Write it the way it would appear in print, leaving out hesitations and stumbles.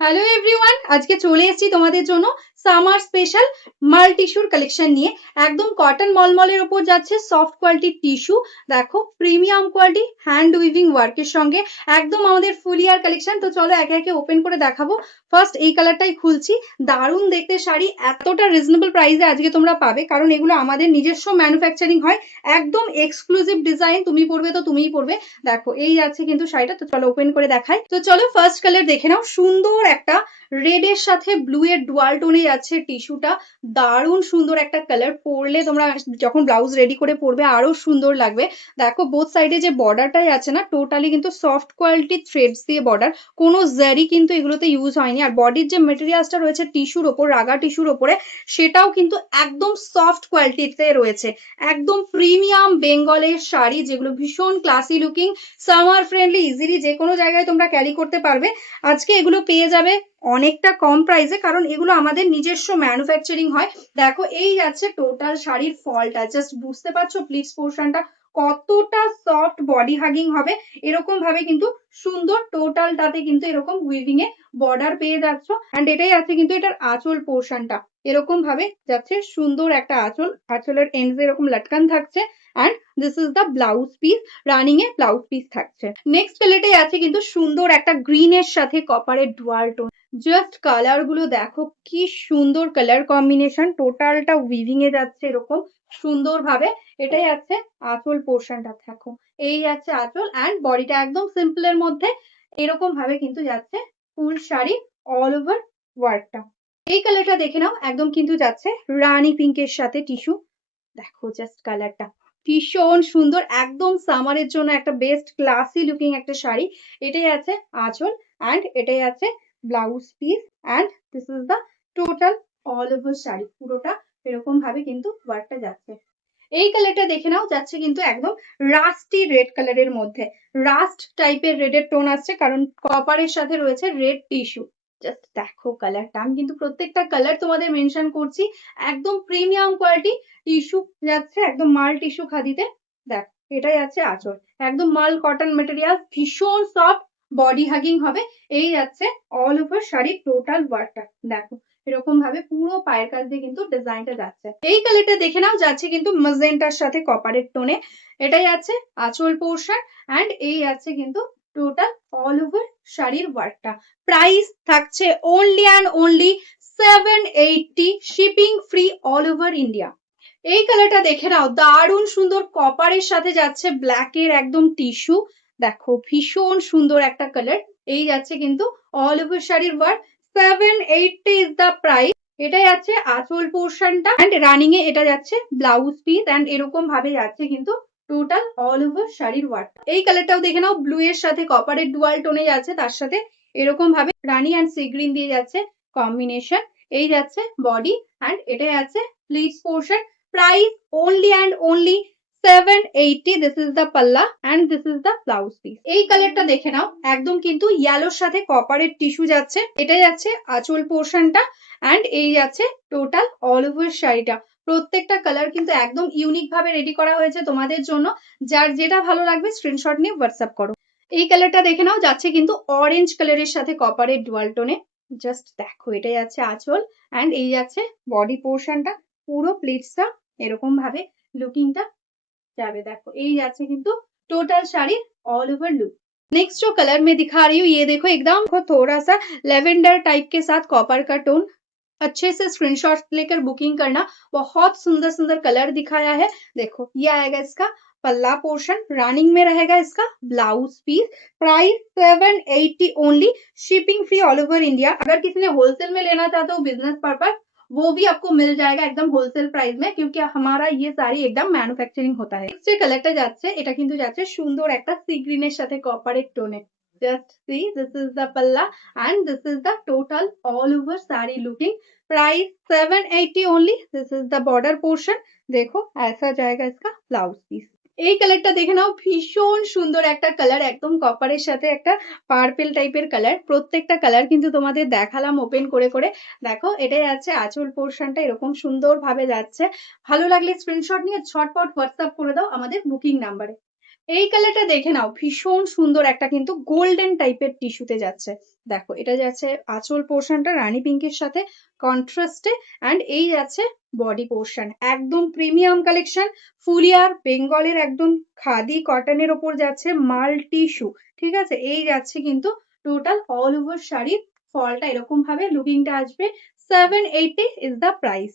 Hello everyone, আজকে চলে এসেছি তোমাদের জন্য সামার স্পেশাল মাল টিস্যুর কালেকশন নিয়ে। একদম কটন মলমলের উপর যাচ্ছে সফট কোয়ালিটির টিস্যু। দেখো প্রিমিয়াম কোয়ালিটি হ্যান্ড উইভিং ওয়ার্কের সঙ্গে একদম আমাদের ফুল ইয়ার কালেকশন। তো চলো একে একে ওপেন করে দেখাবো। ফার্স্ট এই কালারটাই খুলছি। দারুণ দেখতে শাড়ি, এতটা রিজনেবল প্রাইসে আজকে তোমরা পাবে, কারণ এগুলো আমাদের নিজস্ব ম্যানুফ্যাকচারিং হয়। একদম এক্সক্লুসিভ ডিজাইন, তুমি পরবে তো তুমিই পরবে। দেখো এই যাচ্ছে কিন্তু শাড়িটা। তো চলো ওপেন করে দেখাই। তো চলো ফার্স্ট কালার দেখে নাও। সুন্দর একটা রেড এর সাথে ব্লু এর ডুয়াল টোনে যাচ্ছে টিস্যুটা। দারুণ সুন্দর একটা কালার, পরলে তোমরা যখন ব্লাউজ রেডি করে পরবে আরো সুন্দর লাগবে। দেখো বোথ সাইডে যে বর্ডারটাই আছে না, টোটালি কিন্তু সফট কোয়ালিটির থ্রেডস দিয়ে বর্ডার, কোনো জারি কিন্তু এগুলোতে ইউজ হয়নি। আর বডির যে মেটেরিয়ালসটা রয়েছে টিস্যুর ওপর, রাগা টিস্যুর ওপরে, সেটাও কিন্তু একদম সফট কোয়ালিটিতে রয়েছে। একদম প্রিমিয়াম বেঙ্গলের শাড়ি, যেগুলো ভীষণ classy looking, summer friendly, easily যে কোনো জায়গায় তোমরা ক্যারি করতে পারবে। আজকে এগুলো পেয়ে যাবে অনেকটা কম প্রাইসে, কারণ এগুলো আমাদের নিজস্ব ম্যানুফ্যাকচারিং হয়। দেখো এই যাচ্ছে টোটাল শাড়ির ফলটা, জাস্ট বুঝতে পারছো প্লিটস পোর্শনটা কতটা সফট, বডি হাগিং হবে। এরকম ভাবে কিন্তু সুন্দর টোটালটাতে কিন্তু এরকম উইভিং এ বর্ডার পেয়ে যাচ্ছ। এন্ড এটাই আছে কিন্তু এটার আঁচল পোর্শনটা, এরকম ভাবে যাচ্ছে সুন্দর একটা আঁচল। আঁচলের এন্ডে এরকম লটকান থাকছে। And this is the blouse piece, running A blouse piece থাকছে। নেক্সট প্যালেটে আছে কিন্তু সুন্দর একটা গ্রিন এর সাথে কপারের ডুয়াল টোন। জাস্ট কালার গুলো দেখো কি সুন্দর কালার কম্বিনেশন, টোটালটা উইভিং এ যাচ্ছে এরকম সুন্দর ভাবে। এটাই আছে আঁচল পোর্শনটা। দেখো এই যাচ্ছে আঁচল, অ্যান্ড বডিটা একদম সিম্পল এর মধ্যে এরকম ভাবে কিন্তু যাচ্ছে ফুল শাড়ি অল ওভার ওয়ার্কটা। এই কালারটা দেখে নাও, একদম কিন্তু যাচ্ছে রানী পিঙ্কের সাথে টিস্যু। দেখো জাস্ট কালারটা ভীষণ সুন্দর, একদম সামারের জন্য একটা বেস্ট ক্লাসি লুকিং একটা শাড়ি। এটাই আছে আঁচল, অ্যান্ড এটাই আছে blouse piece, and this is the total all over sari. পুরোটা এরকম ভাবে কিন্তু ওয়ার্কটা যাচ্ছে। এই কালারটা দেখে নাও, যাচ্ছে কিন্তু একদম রাস্টি রেড কালারের মধ্যে। রাস্ট টাইপের রেডের টোন আসছে, কারণ কপারের সাথে রয়েছে রেড টিস্যু। জাস্ট দেখো কালারটা, আমি কিন্তু প্রত্যেকটা কালার তোমাদের মেনশন করছি। একদম প্রিমিয়াম কোয়ালিটি টিস্যু যাচ্ছে, একদম মাল টিস্যু খাদিতে। দেখো এটাই আছে আঁচল, একদম মাল কটন মেটেরিয়াল, ভীষণ সফট, বডি হাগিং হবে। এই যাচ্ছে অল ওভার শাড়ির টোটাল ওয়ার্কটা। দেখো এরকম ভাবে পুরো পায়ের কাছ দিয়ে কিন্তু ডিজাইনটা যাচ্ছে। এই কালারটা দেখে নাও, যাচ্ছে কিন্তু ম্যাজেন্টার সাথে কপারের টোনে। এটাই আছে আঁচল পোর্শন, অ্যান্ড এই আছে কিন্তু টোটাল অল ওভার শাড়ির ওয়ার্কটা। প্রাইস থাকছে only and only 780, shipping free all over India. এই কালারটা দেখে নাও, দারুণ সুন্দর, কপারের সাথে যাচ্ছে ব্ল্যাক এর একদম টিস্যু। দেখো ভীষণ সুন্দর একটা কালার। এই যাচ্ছে কিন্তু অল ওভার শাড়ির ওয়ার্ক। 780 is the price. এটাই আছে আঁচল পোর্শনটা, এন্ড রানিং এ এটা যাচ্ছে ব্লাউজ পিস, এন্ড এরকম ভাবে যাচ্ছে কিন্তু টোটাল অল ওভার শাড়ির ওয়ার্ক। এই কালারটাও দেখে নাও, ব্লু এর সাথে কপারের ডুয়াল টোনে যাচ্ছে, তার সাথে এরকম ভাবে রানি অ্যান্ড সি গ্রিন দিয়ে যাচ্ছে কম্বিনেশন। এই যাচ্ছে বডি, অ্যান্ড এটাই আছে pleats portion. Price only and only 780. This is the palla and this is the blouse piece. এই কালারটা দেখে নাও, একদম কিন্তু ইয়েলোর সাথে কপারের টিস্যু যাচ্ছে। এটাই যাচ্ছে আঁচল পোর্শনটা, অ্যান্ড এই যাচ্ছে টোটাল অল ওভার শাড়িটা। প্রত্যেকটা কালার কিন্তু একদম ইউনিক ভাবে রেডি করা হয়েছে তোমাদের জন্য। যার যেটা ভালো লাগবে স্ক্রিনশট নিয়ে হোয়াটসঅ্যাপ করো। এই কালারটা দেখে নাও, যাচ্ছে কিন্তু অরেঞ্জ কালারের সাথে কপারের ডুয়াল টোনে। জাস্ট দেখো এটাই আছে আঁচল, অ্যান্ড এই যাচ্ছে বডি পোর্শনটা। পুরো প্লিটসটা এরকম ভাবে लुकिंग जावे। देखो यही যাচ্ছে কিন্তু टोटल শাড়ির ऑल ओवर लुक। नेक्स्ट जो कलर मैं दिखा रही हूँ, ये देखो एकदम थोड़ा सा लेवेंडर टाइप के साथ कॉपर का टोन। अच्छे से स्क्रीनशॉट लेकर बुकिंग करना। बहुत सुंदर सुंदर कलर दिखाया है। देखो ये आएगा इसका पल्ला पोर्शन, रनिंग में रहेगा इसका blouse piece. Price 780 only, shipping free all over India. अगर किसी ने होलसेल में लेना चाहते हो बिजनेस पर्पज, वो भी आपको मिल जाएगा एकदम होलसेल प्राइस में, क्योंकि हमारा ये साड़ी एकदम मैन्युफैक्चरिंग होता है। नेक्स्ट কালারটা যাচ্ছে, এটা কিন্তু যাচ্ছে সুন্দর একটা সি গ্রিনের সাথে কপারের টোনে। Just see, this is the palla and this is the total all over saree looking. Price 780 only. This is the border portion. देखो ऐसा जाएगा इसका ब्लाउज पीस। এই কালারটা দেখে নাও, ভীষণ সুন্দর একটা কালার, একদম কপারের সাথে একটা পার্পল টাইপের কালার। প্রত্যেকটা কালার কিন্তু তোমাদের দেখালাম ওপেন করে করে। দেখো এটাই আছে আঁচল পোর্শনটা, এরকম সুন্দর ভাবে যাচ্ছে। ভালো লাগলে স্ক্রিনশট নিয়ে ঝটপট হোয়াটসঅ্যাপ করে দাও আমাদের বুকিং নাম্বারে। এই কালারটা দেখে নাও, ভীষণ সুন্দর একটা কিন্তু গোল্ডেন টাইপের টিস্যুতে যাচ্ছে। দেখো এটা যাচ্ছে আঁচল পোর্শনটা রানী পিঙ্কের সাথে কন্ট্রাস্টে, অ্যান্ড এই যাচ্ছে বডি পোর্শন। একদম প্রিমিয়াম কালেকশন, ফুলিয়ার বেঙ্গলের একদম খাদি কটনের ওপর যাচ্ছে মাল টিস্যু। ঠিক আছে, এই যাচ্ছে কিন্তু টোটাল অল ওভার শাড়ির ফলটা এরকম ভাবে লুকিংটা আসবে। 780 ইজ দ্য প্রাইস।